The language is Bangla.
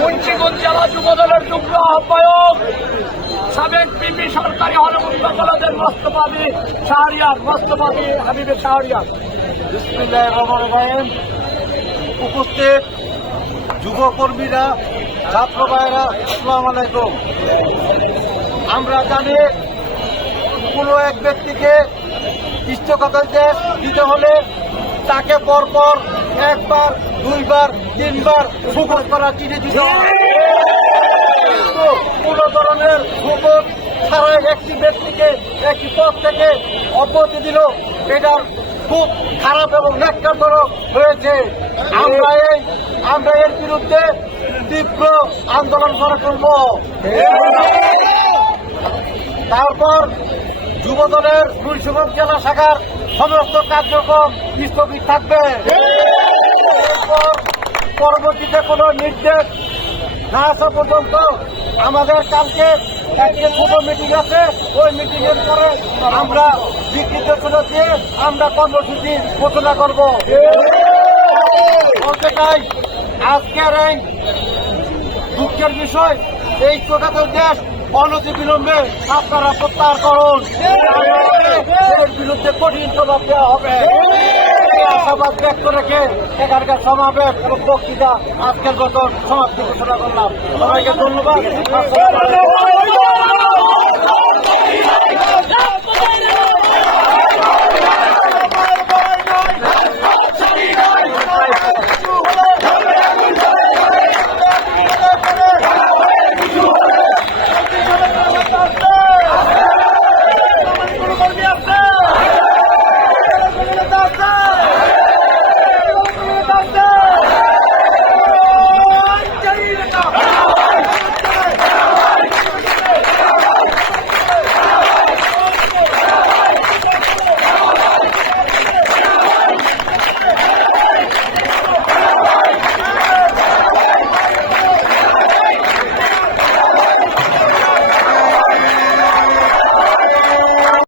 মুন্সিগঞ্জ জেলা যুবদলের যুগ্ম আহ্বায়ক? সাবেক পিপি সরকারি হলমুক্ত কলেজের মস্তবাদী শাহরিয়ার মস্তবাদী হাবিবের শাহরিয়ার। উপস্থিত যুবকর্মীরা ছাত্র ভাইরা আসসালামু আলাইকুম। আমরা জানি কোনো এক ব্যক্তিকে ইষ্টকতার দেশ দিতে হলে তাকে পরপর একবার, দুইবার, তিনবার সুযোগ করা চিঠি দিতে হবে। একটি ব্যক্তিকে একটি পথ থেকে অব্যাহতি দিল। এটার খুব খারাপ এবং ন্যাক্কারজনক হয়েছে। আমরা এই আমরা এর বিরুদ্ধে তীব্র আন্দোলন করে তুলব। তারপর যুবদলের মুন্সিগঞ্জ জেলা শাখার সমস্ত কার্যক্রম স্থগিত থাকবে। পরবর্তীতে কোনো নির্দেশ না আসা পর্যন্ত আমাদের কালকে একটা ছোট মিটিং আছে, ওই মিটিং এর পরে আমরা বিকৃত করে দিয়ে আমরা কর্মসূচি ঘোষণা করব। বলতে চাই, আজকের এই দুঃখের বিষয়, এই চোখাতের দেশ অনতি বিলম্বে আপনারা প্রত্যাহার করুন। বিরুদ্ধে কঠিন জবাব দেওয়া হবে। আশাবাদ ব্যক্ত রেখে এখানকার সমাবেশ এবং বক্তৃতা আজকের মতন সমাপ্তি ঘোষণা করলাম। সবাইকে ধন্যবাদ।